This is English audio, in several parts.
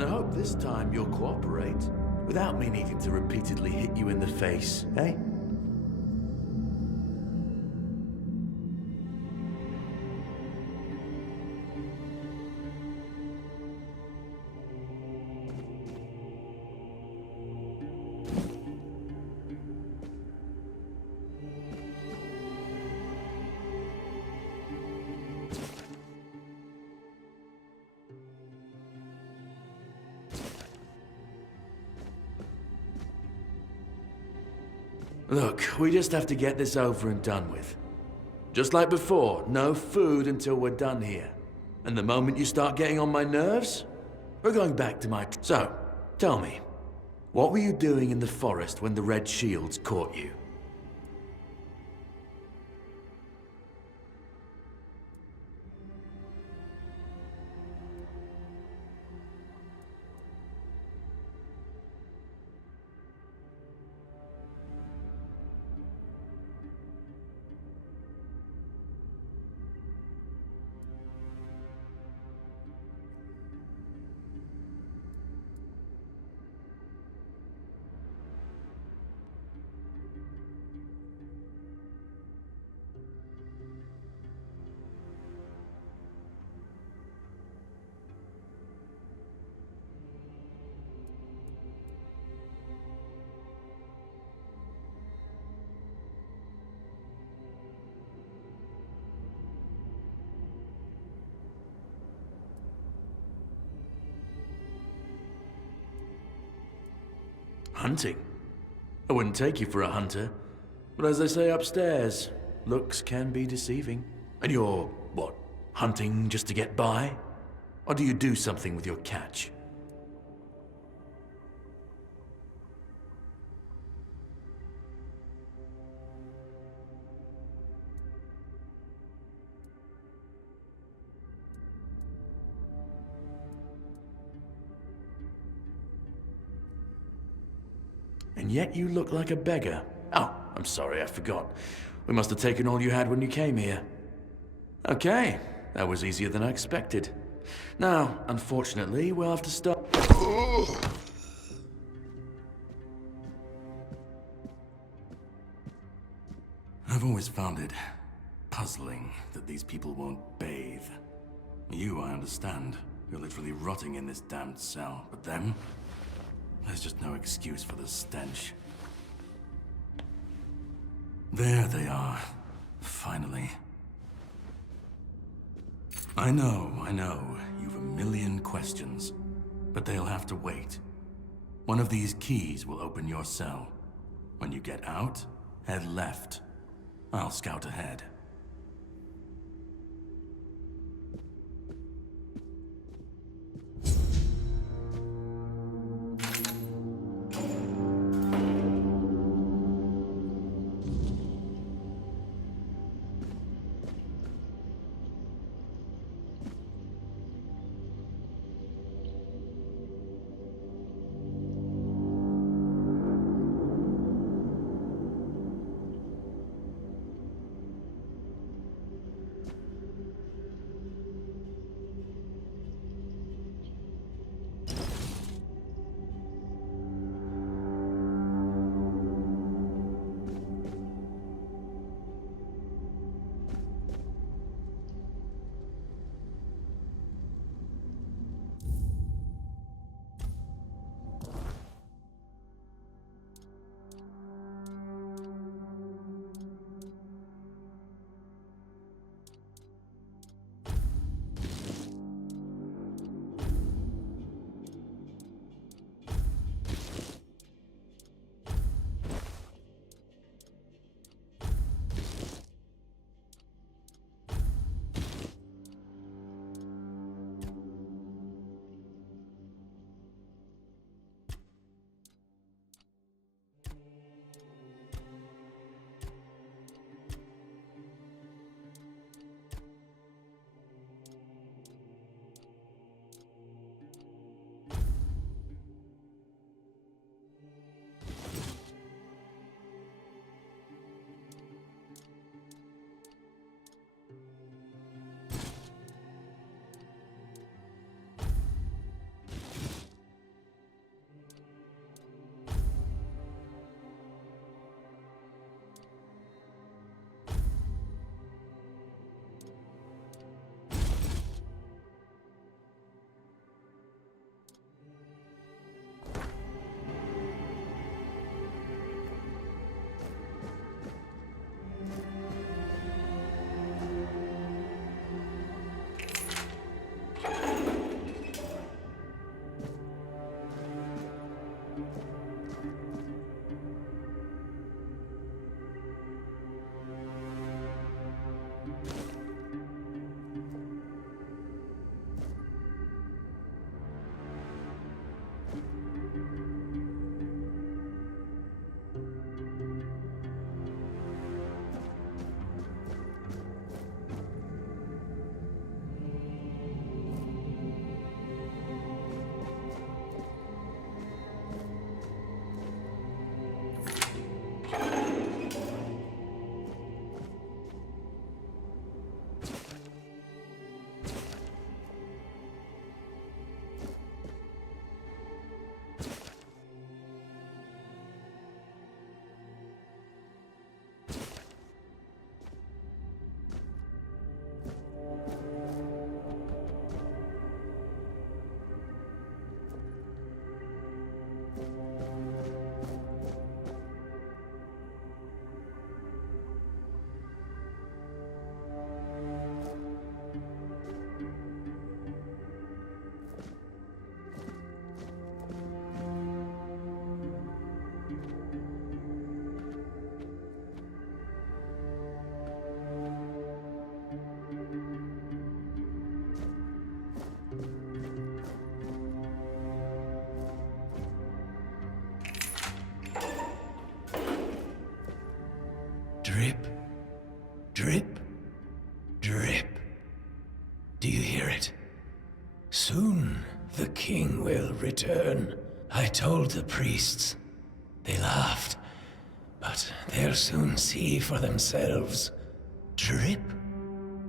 And I hope this time you'll cooperate, without me needing to repeatedly hit you in the face, eh? Look, we just have to get this over and done with. Just like before, no food until we're done here. And the moment you start getting on my nerves, we're going back to my... So, tell me, what were you doing in the forest when the Red Shields caught you? Hunting? I wouldn't take you for a hunter. But as they say upstairs, looks can be deceiving. And you're, what, hunting just to get by? Or do you do something with your catch? And yet you look like a beggar. Oh, I'm sorry, I forgot. We must have taken all you had when you came here. Okay, that was easier than I expected. Now, unfortunately, we'll have to stop. I've always found it puzzling that these people won't bathe. You, I understand. You're literally rotting in this damned cell. But them? There's just no excuse for the stench. There they are. Finally. I know. You've a million questions. But they'll have to wait. One of these keys will open your cell. When you get out, head left. I'll scout ahead. Drip, drip, drip. Do you hear it? Soon the king will return. I told the priests. They laughed, but they'll soon see for themselves. Drip,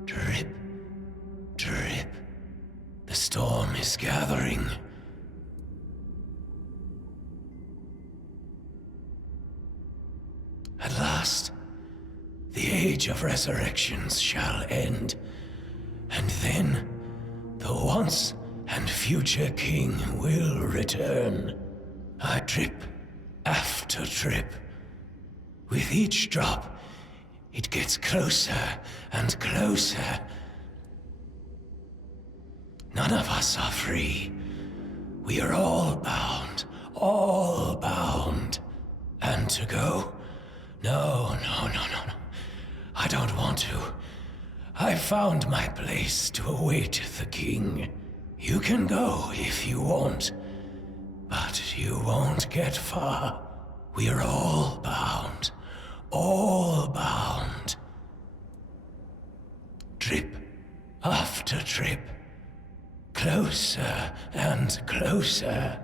drip, drip. The storm is gathering. At last, the age of resurrections shall end, and then the once and future king will return. I drip after drip. With each drop, it gets closer and closer. None of us are free. We are all bound, all bound. And to go? No. I don't want to. I found my place to await the king. You can go if you want, but you won't get far. We are all bound, all bound. Drip after drip, closer and closer.